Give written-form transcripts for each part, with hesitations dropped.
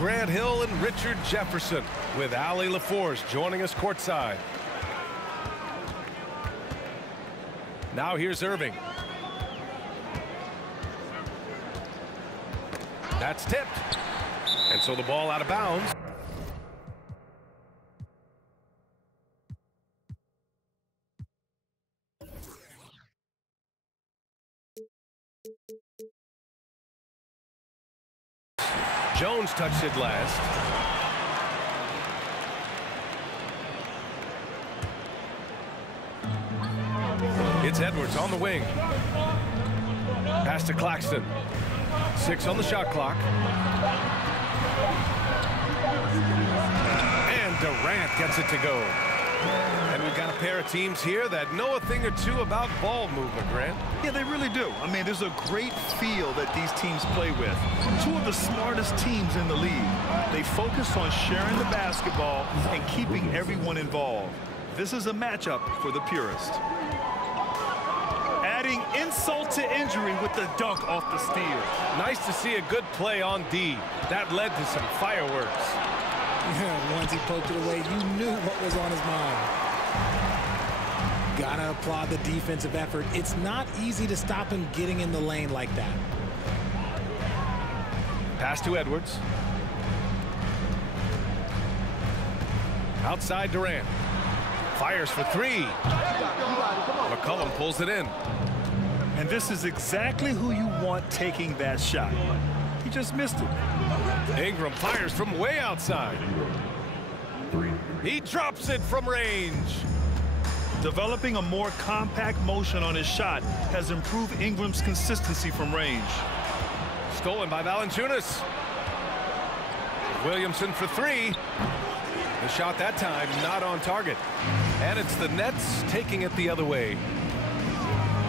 Grant Hill and Richard Jefferson, with Allie LaForce joining us courtside. Now here's Irving. That's tipped. And so the ball out of bounds. Jones touched it last. It's Edwards on the wing. Pass to Claxton. 6 on the shot clock. And Durant gets it to go. And we've got a pair of teams here that know a thing or two about ball movement, Grant. Yeah, they really do. I mean, there's a great feel that these teams play with. Two of the smartest teams in the league. They focus on sharing the basketball and keeping everyone involved. This is a matchup for the purist. Adding insult to injury with the dunk off the steal. Nice to see a good play on D. That led to some fireworks. Yeah, once he poked it away, you knew what was on his mind. Gotta applaud the defensive effort. It's not easy to stop him getting in the lane like that. Pass to Edwards. Outside Durant. Fires for 3. McCollum pulls it in. And this is exactly who you want taking that shot. He just missed it. Ingram fires from way outside. He drops it from range. Developing a more compact motion on his shot has improved Ingram's consistency from range. Stolen by Valanciunas. Williamson for 3. The shot that time not on target. And it's the Nets taking it the other way.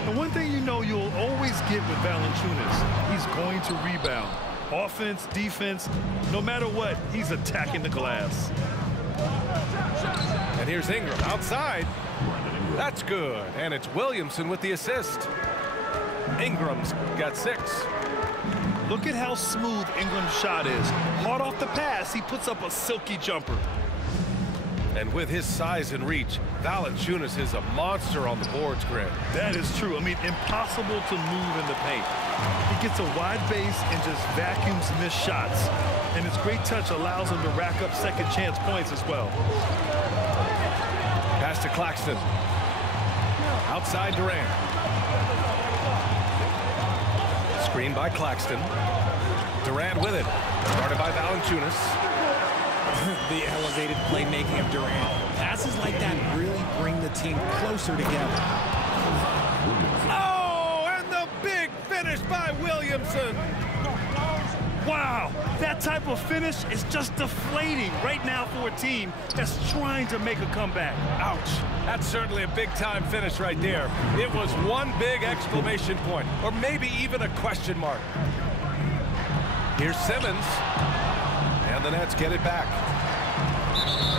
And one thing you know you'll always get with Valanciunas, he's going to rebound. Offense, defense, no matter what, he's attacking the glass. And here's Ingram outside. That's good. And it's Williamson with the assist. Ingram's got 6. Look at how smooth Ingram's shot is. Hard off the pass, he puts up a silky jumper. And with his size and reach, Valanciunas is a monster on the boards, Grant. That is true. I mean, impossible to move in the paint. He gets a wide base and just vacuums missed shots. And his great touch allows him to rack up second chance points as well. Pass to Claxton. Outside Durant. Screen by Claxton. Durant with it. Started by Valanciunas. The elevated playmaking of Durant. Passes like that really bring the team closer together. Oh, and the big finish by Williamson. Wow, that type of finish is just deflating right now for a team that's trying to make a comeback. Ouch. That's certainly a big-time finish right there. It was one big exclamation point, or maybe even a question mark. Here's Simmons. And the Nets get it back.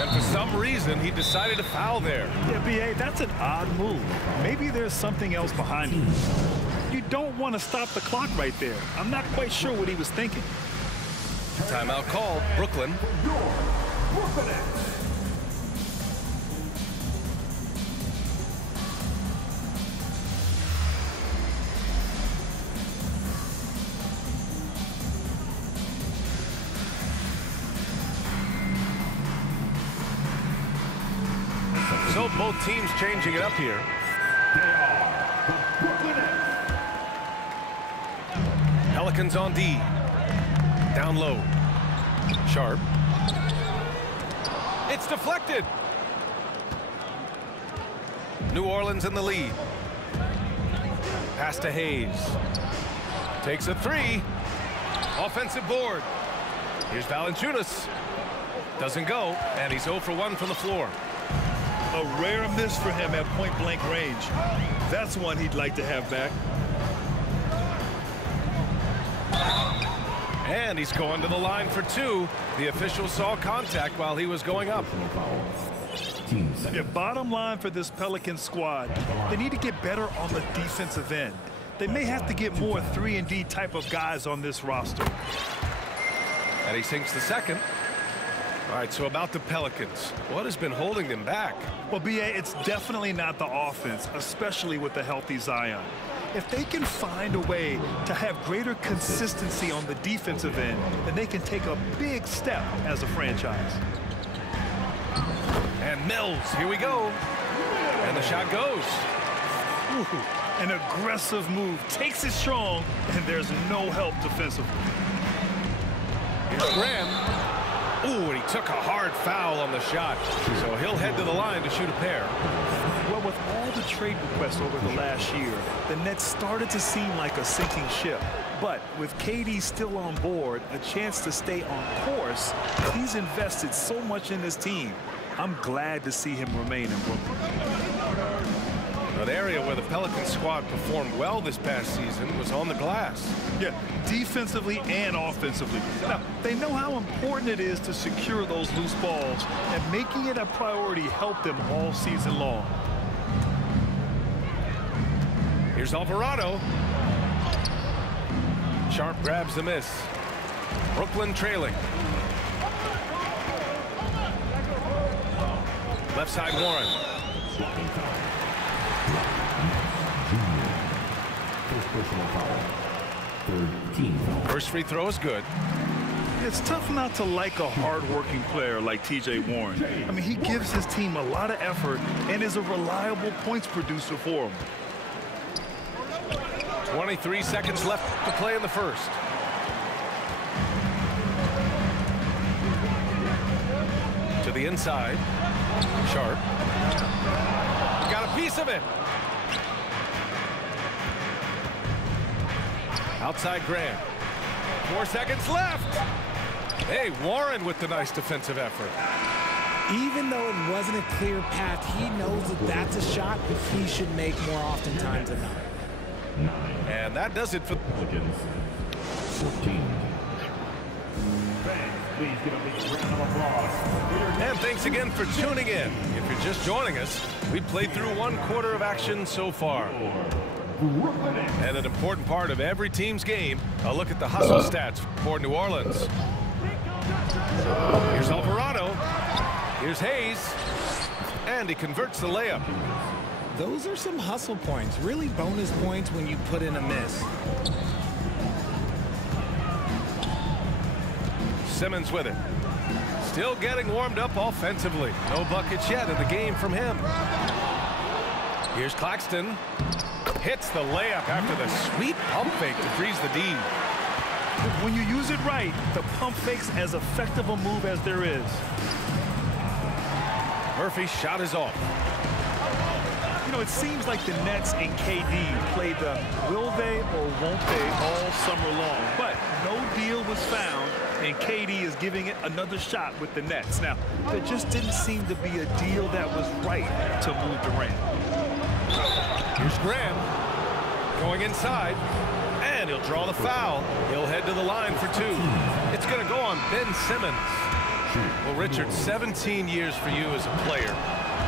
And for some reason, he decided to foul there. Yeah, B.A., that's an odd move. Maybe there's something else behind it. You don't want to stop the clock right there. I'm not quite sure what he was thinking. Timeout called. Brooklyn. So both teams changing it up here. Pelicans on D. Down low. Sharp. It's deflected. New Orleans in the lead. Pass to Hayes. Takes a 3. Offensive board. Here's Valanciunas. Doesn't go, and he's 0 for 1 from the floor. A rare miss for him at point-blank range. That's one he'd like to have back. And he's going to the line for 2. The official saw contact while he was going up. Yeah, bottom line for this Pelicans squad, they need to get better on the defensive end. They may have to get more 3-and-D type of guys on this roster. And he sinks the second. All right, so about the Pelicans, what has been holding them back? Well, B.A., it's definitely not the offense, especially with the healthy Zion. If they can find a way to have greater consistency on the defensive end, then they can take a big step as a franchise. And Mills, here we go. And the shot goes. Ooh, an aggressive move, takes it strong, and there's no help defensively. Here's Graham. Ooh, and he took a hard foul on the shot. So he'll head to the line to shoot a pair. Well, with all the trade requests over the last year, the Nets started to seem like a sinking ship. But with KD still on board, a chance to stay on course, he's invested so much in this team. I'm glad to see him remain in Brooklyn. An area where the Pelicans squad performed well this past season was on the glass. Yeah, defensively and offensively. Now, they know how important it is to secure those loose balls, and making it a priority helped them all season long. Here's Alvarado. Sharp grabs the miss. Brooklyn trailing. Left side, Warren. First free throw is good. It's tough not to like a hard-working player like T.J. Warren. I mean, he gives his team a lot of effort and is a reliable points producer for them. 23 seconds left to play in the first. To the inside. Sharp. Got a piece of it. Outside Graham. 4 seconds left. Hey, Warren with the nice defensive effort. Even though it wasn't a clear path, he knows that that's a shot that he should make more oftentimes than not. And that does it for Pelicans. 14. Please give a big round of applause. And thanks again for tuning in. If you're just joining us, we played through 1/4 of action so far. And an important part of every team's game, a look at the hustle stats for New Orleans. Here's Alvarado. Here's Hayes. And he converts the layup. Those are some hustle points, really bonus points when you put in a miss. Simmons with it. Still getting warmed up offensively. No buckets yet in the game from him. Here's Claxton. Hits the layup after the sweet pump fake to freeze the D. When you use it right, the pump fake's as effective a move as there is. Murphy's shot is off. You know, it seems like the Nets and KD played the will they or won't they all summer long. But no deal was found, and KD is giving it another shot with the Nets. Now, there just didn't seem to be a deal that was right to move Durant. Here's Graham going inside, and he'll draw the foul. He'll head to the line for two. It's going to go on Ben Simmons. Well, Richard, 17 years for you as a player.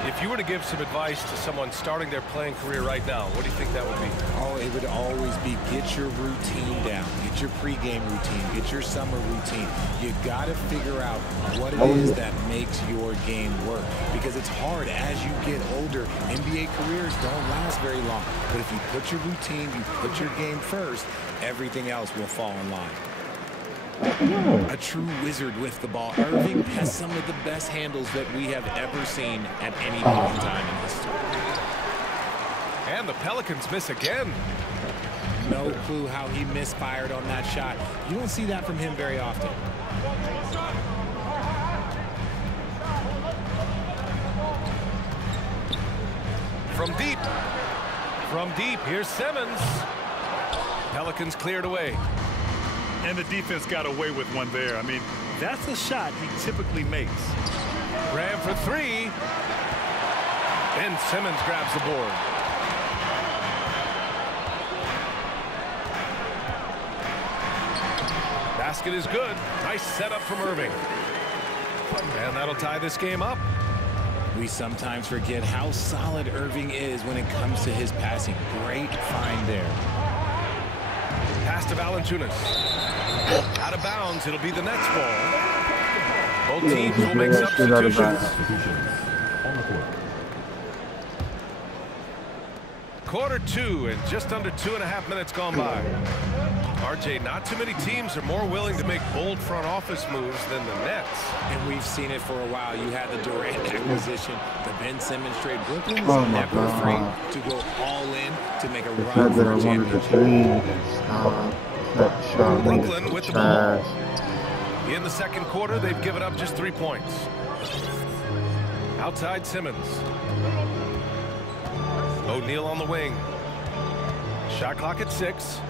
If you were to give some advice to someone starting their playing career right now, what do you think that would be? Oh, it would always be get your routine down. Get your pregame routine. Get your summer routine. You got to figure out what it is that makes your game work. Because it's hard as you get older. NBA careers don't last very long. But if you put your routine, you put your game first, everything else will fall in line. A true wizard with the ball. Irving has some of the best handles that we have ever seen at any point in time in history. And the Pelicans miss again. No clue how he misfired on that shot. You don't see that from him very often. From deep, here's Simmons. Pelicans cleared away. And the defense got away with one there. I mean, that's a shot he typically makes. Graham for three. And Simmons grabs the board. Basket is good. Nice setup from Irving. And that'll tie this game up. We sometimes forget how solid Irving is when it comes to his passing. Great find there. Pass to Valanciunas. Out of bounds, it'll be the Nets ball. Both teams will make substitutions. Quarter 2 and just under 2.5 minutes gone by. RJ, not too many teams are more willing to make bold front office moves than the Nets. And we've seen it for a while. You had the Durant acquisition, the Ben Simmons trade. Brooklyn was never afraid to go all in to make a run for a championship. Brooklyn with the ball. In the second quarter, they've given up just 3 points. Outside Simmons. O'Neal on the wing. Shot clock at 6.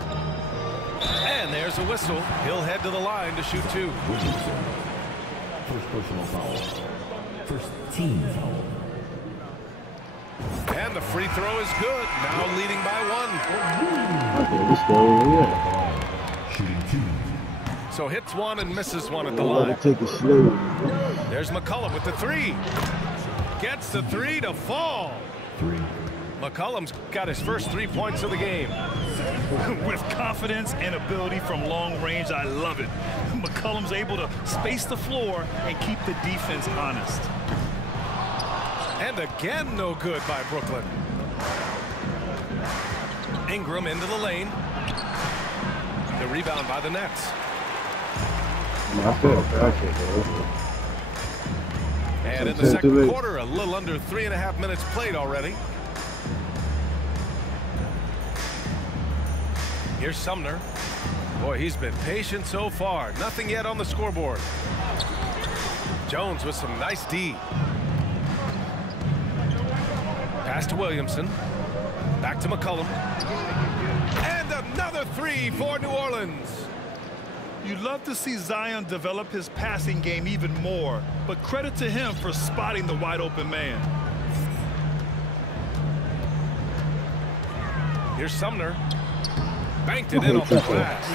And there's a whistle. He'll head to the line to shoot 2. First personal foul. First team foul. And the free throw is good. Now leading by 1. Shooting 2. So hits 1 and misses 1 at the line. There's McCollum with the 3. Gets the 3 to fall. 3. McCollum's got his first 3 points of the game. With confidence and ability from long range, I love it. McCollum's able to space the floor and keep the defense honest. And again, no good by Brooklyn. Ingram into the lane. The rebound by the Nets. And in the second quarter, a little under 3.5 minutes played already. Here's Sumner. Boy, he's been patient so far. Nothing yet on the scoreboard. Jones with some nice D. Pass to Williamson. Back to McCollum. And another 3 for New Orleans. You'd love to see Zion develop his passing game even more, but credit to him for spotting the wide open man. Here's Sumner. Banked it in off the glass.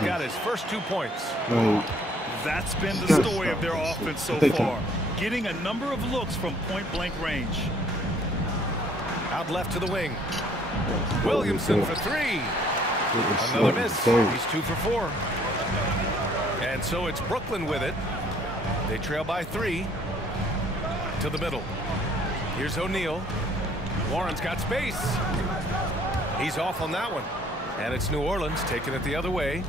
Got his first 2 points. That's been the story of their offense so far, getting a number of looks from point-blank range. Out left to the wing. Williamson for 3. Another miss. He's 2 for 4. And so it's Brooklyn with it. They trail by 3. To the middle. Here's O'Neal. Warren's got space. He's off on that one. And it's New Orleans taking it the other way.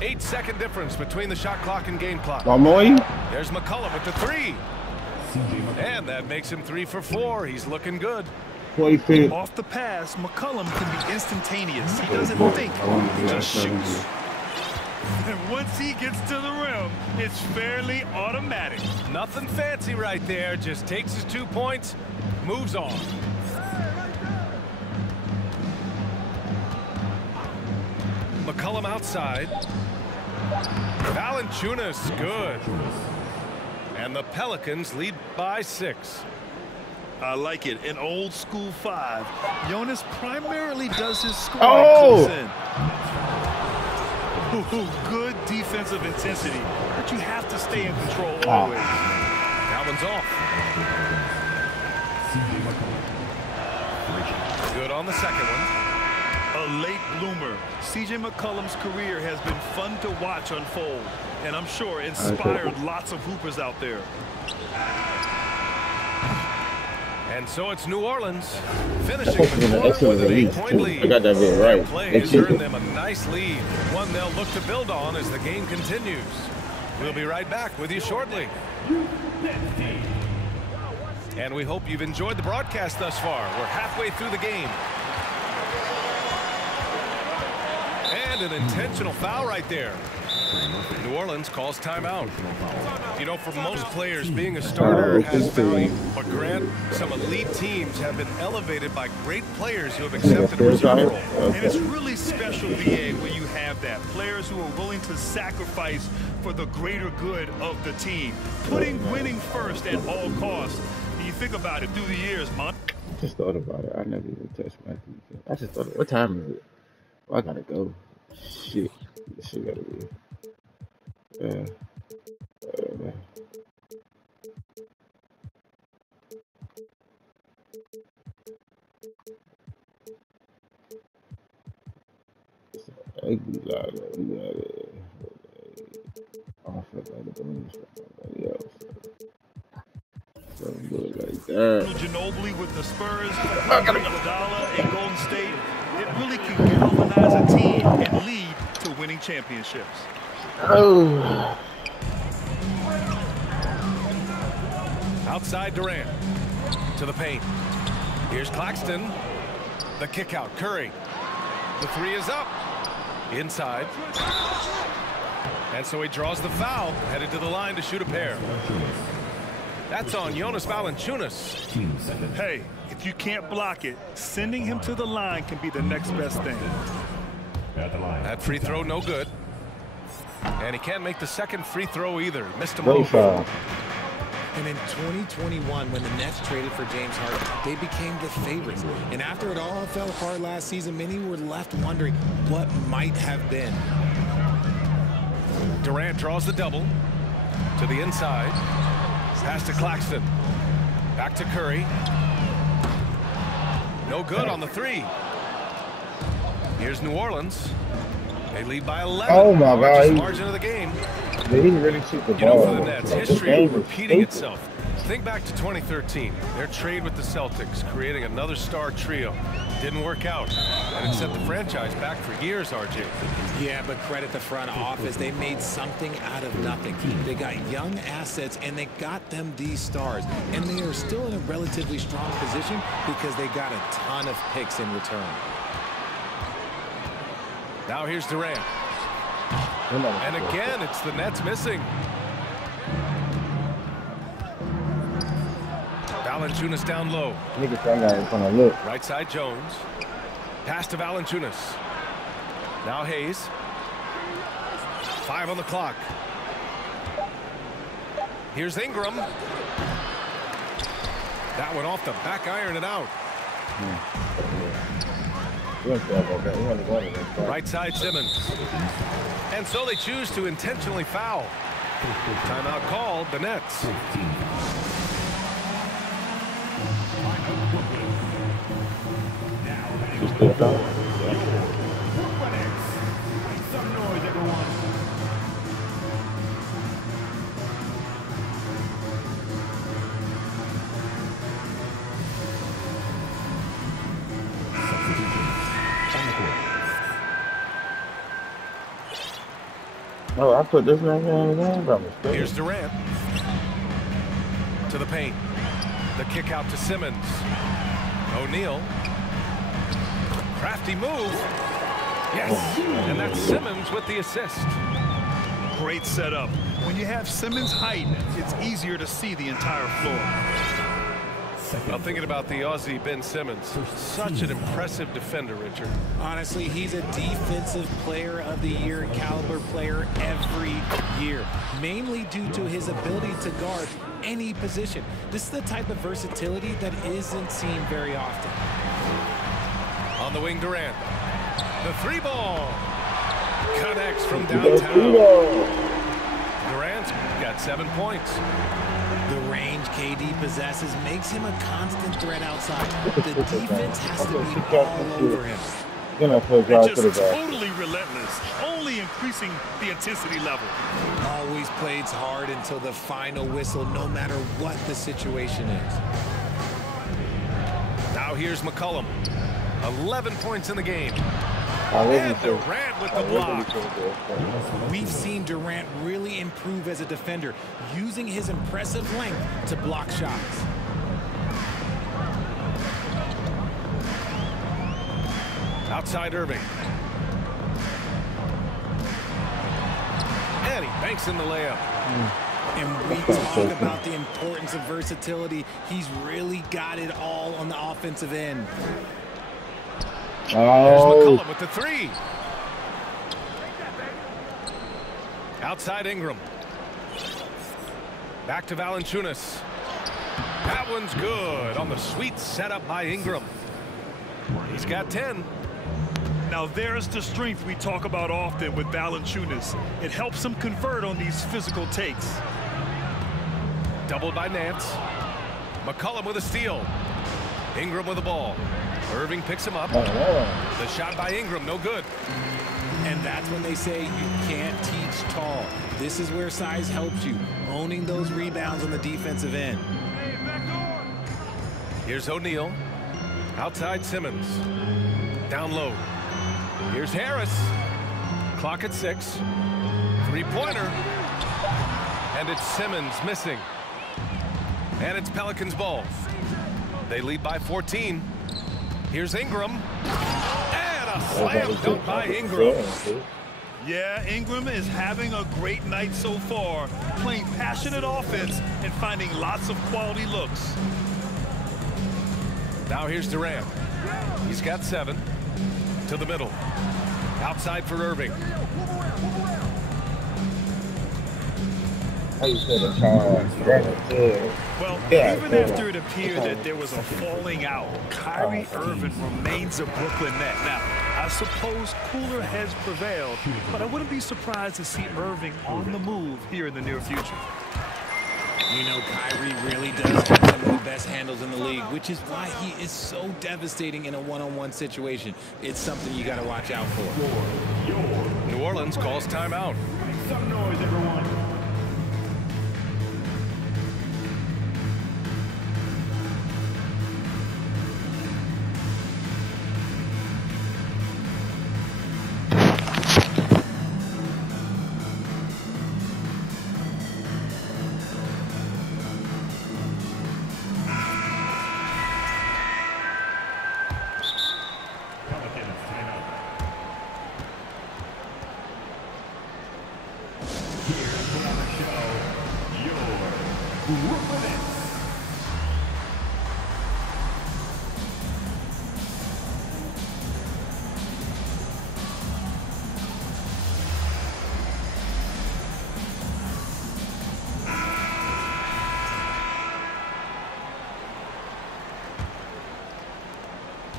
8-second difference between the shot clock and game clock. There's McCollum with the 3. And that makes him 3 for 4. He's looking good. Off the pass, McCollum can be instantaneous. He doesn't think, he just shoots. And once he gets to the rim, it's fairly automatic. Nothing fancy right there. Just takes his 2 points, moves on. McCollum outside. Valanciunas good. And the Pelicans lead by 6. I like it. An old school 5. Jonas primarily does his scoring close in. Good defensive intensity, but you have to stay in control always. That one's off. Good on the second one. A late bloomer. C.J. McCollum's career has been fun to watch unfold, and I'm sure inspired lots of hoopers out there. And so it's New Orleans finishing the quarter with an 8-point lead. I got that bit right. Play has earned them a nice lead, one they'll look to build on as the game continues. We'll be right back with you shortly. And we hope you've enjoyed the broadcast thus far. We're halfway through the game. And an intentional foul right there. New Orleans calls timeout. You know, for most players, being a starter has value. But Grant, some elite teams have been elevated by great players who have accepted a reserve role. And it's really special, VA, when you have that. Players who are willing to sacrifice for the greater good of the team. Putting winning first at all costs. You think about it through the years, man. I just thought about it. I never even touched my defense. I just thought, what time is it? Oh, I gotta go. Shit. This shit gotta be. It's ugly, got it. I feel like the balloon from somebody else. Something good like that. Ginobili with the Spurs, Iguodala in Golden State. It really can galvanize a team and lead to winning championships. Oh. Outside Durant to the paint. Here's Claxton. The kick out. Curry. The three is up. Inside. And so he draws the foul. Headed to the line to shoot a pair. That's on Jonas Valanciunas. Hey, if you can't block it, sending him to the line can be the next best thing. That free throw no good. And he can't make the second free throw either. Missed him Great over. foul. And in 2021, when the Nets traded for James Harden, they became the favorites. And after it all fell apart last season, many were left wondering what might have been. Durant draws the double to the inside. Pass to Claxton. Back to Curry. No good on the three. Here's New Orleans. They lead by 11. Oh my God. Margin of the game. Did he really shoot the ball? You know, for the Nets, This history game is repeating stupid. itself. Think back to 2013. Their trade with the Celtics, creating another star trio. Didn't work out, and it set the franchise back for years, RJ. Yeah, but credit the front office. They made something out of nothing. They got young assets, and they got them these stars. And they are still in a relatively strong position because they got a ton of picks in return. Now here's Durant. And again, it's the Nets missing. Valanciunas down low. Nigga, I got it from the look. Right side Jones. Pass to Valanciunas. Now Hayes. 5 on the clock. Here's Ingram. That one off the back iron and out. Right side Simmons. And so they choose to intentionally foul. Timeout called, the Nets. Oh, I put this man in the game by mistake. Here's Durant. To the paint. The kick out to Simmons. O'Neal. Crafty move. Yes. And that's Simmons with the assist. Great setup. When you have Simmons' height, it's easier to see the entire floor. Well, thinking about the Aussie Ben Simmons, such an impressive defender, Richard. Honestly, he's a defensive player of the year caliber player every year, mainly due to his ability to guard any position. This is the type of versatility that isn't seen very often. On the wing, Durant. The three ball connects from downtown. Durant's got 7 points. The range KD possesses makes him a constant threat outside. The defense has to be all over him. Just totally relentless, only increasing the intensity level. Always plays hard until the final whistle, no matter what the situation is. Now here's McCollum. 11 points in the game. And Durant with the block. We've seen Durant really improve as a defender, using his impressive length to block shots. Outside Irving. And he banks in the layup. And we talk about the importance of versatility. He's really got it all on the offensive end. There's McCollum with the three. Outside Ingram. Back to Valanciunas. That one's good on the sweet setup by Ingram. He's got 10. Now there's the strength we talk about often with Valanciunas. It helps him convert on these physical takes. Doubled by Nance. McCollum with a steal. Ingram with the ball. Irving picks him up. The shot by Ingram, no good. And that's when they say you can't teach tall. This is where size helps you, owning those rebounds on the defensive end. Here's O'Neal. Outside Simmons. Down low. Here's Harris. Clock at 6. Three-pointer. And it's Simmons missing. And it's Pelicans ball. They lead by 14. Here's Ingram. And a slam dunk by Ingram. Yeah, Ingram is having a great night so far, playing passionate offense and finding lots of quality looks. Now here's Durant. He's got 7. To the middle. Outside for Irving. Well, even after it appeared that there was a falling out, Kyrie Irving remains a Brooklyn Net. Now, I suppose cooler heads prevailed, but I wouldn't be surprised to see Irving on the move here in the near future. You know, Kyrie really does have some of the best handles in the league, which is why he is so devastating in a one-on-one situation. It's something you got to watch out for. New Orleans calls timeout. Make some noise, everyone.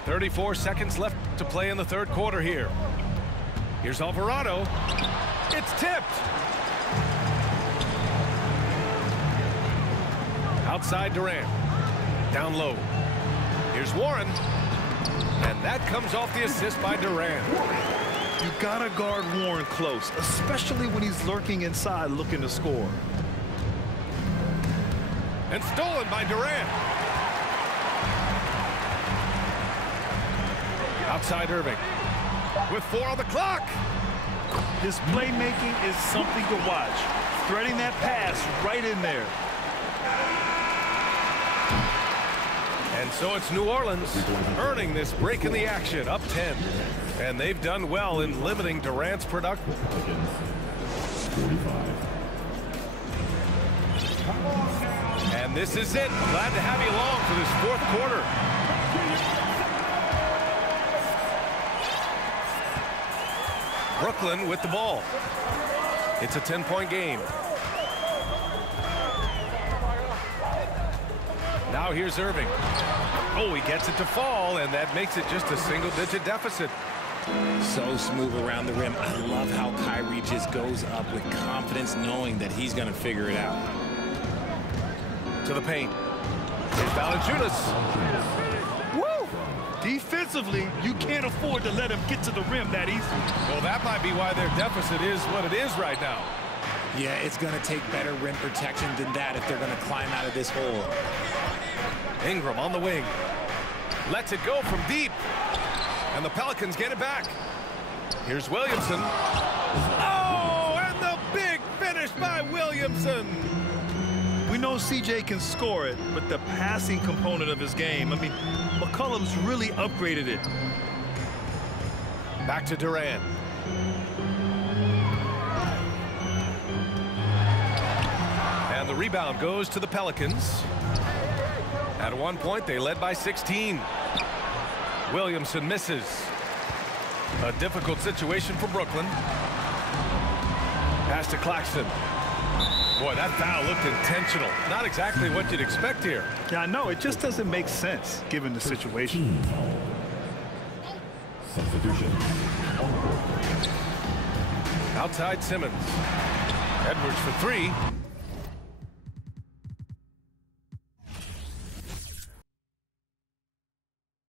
.34 seconds left to play in the third quarter here. Here's Alvarado. It's tipped. Outside Durant. Down low. Here's Warren. And that comes off the assist by Durant. You gotta guard Warren close, especially when he's lurking inside looking to score. And stolen by Durant. Outside Irving. With 4 on the clock. His playmaking is something to watch. Threading that pass right in there. And so it's New Orleans earning this break in the action, up 10. And they've done well in limiting Durant's production. And this is it. Glad to have you along for this fourth quarter. Brooklyn with the ball. It's a 10-point game. Now here's Irving. Oh, he gets it to fall, and that makes it just a single-digit deficit. So smooth around the rim. I love how Kyrie just goes up with confidence, knowing that he's going to figure it out. To the paint. Here's Valanciunas. Defensively, you can't afford to let him get to the rim that easy. Well, that might be why their deficit is what it is right now. Yeah, it's going to take better rim protection than that if they're going to climb out of this hole. Ingram on the wing. Lets it go from deep. And the Pelicans get it back. Here's Williamson. Oh, and the big finish by Williamson. We know CJ can score it, but the passing component of his game, I mean, McCollum's really upgraded it. Back to Durant. And the rebound goes to the Pelicans. At one point, they led by 16. Williamson misses. A difficult situation for Brooklyn. Pass to Claxton. Boy, that foul looked intentional. Not exactly what you'd expect here. Yeah, I know. It just doesn't make sense given the situation. Substitution. Outside Simmons. Edwards for 3.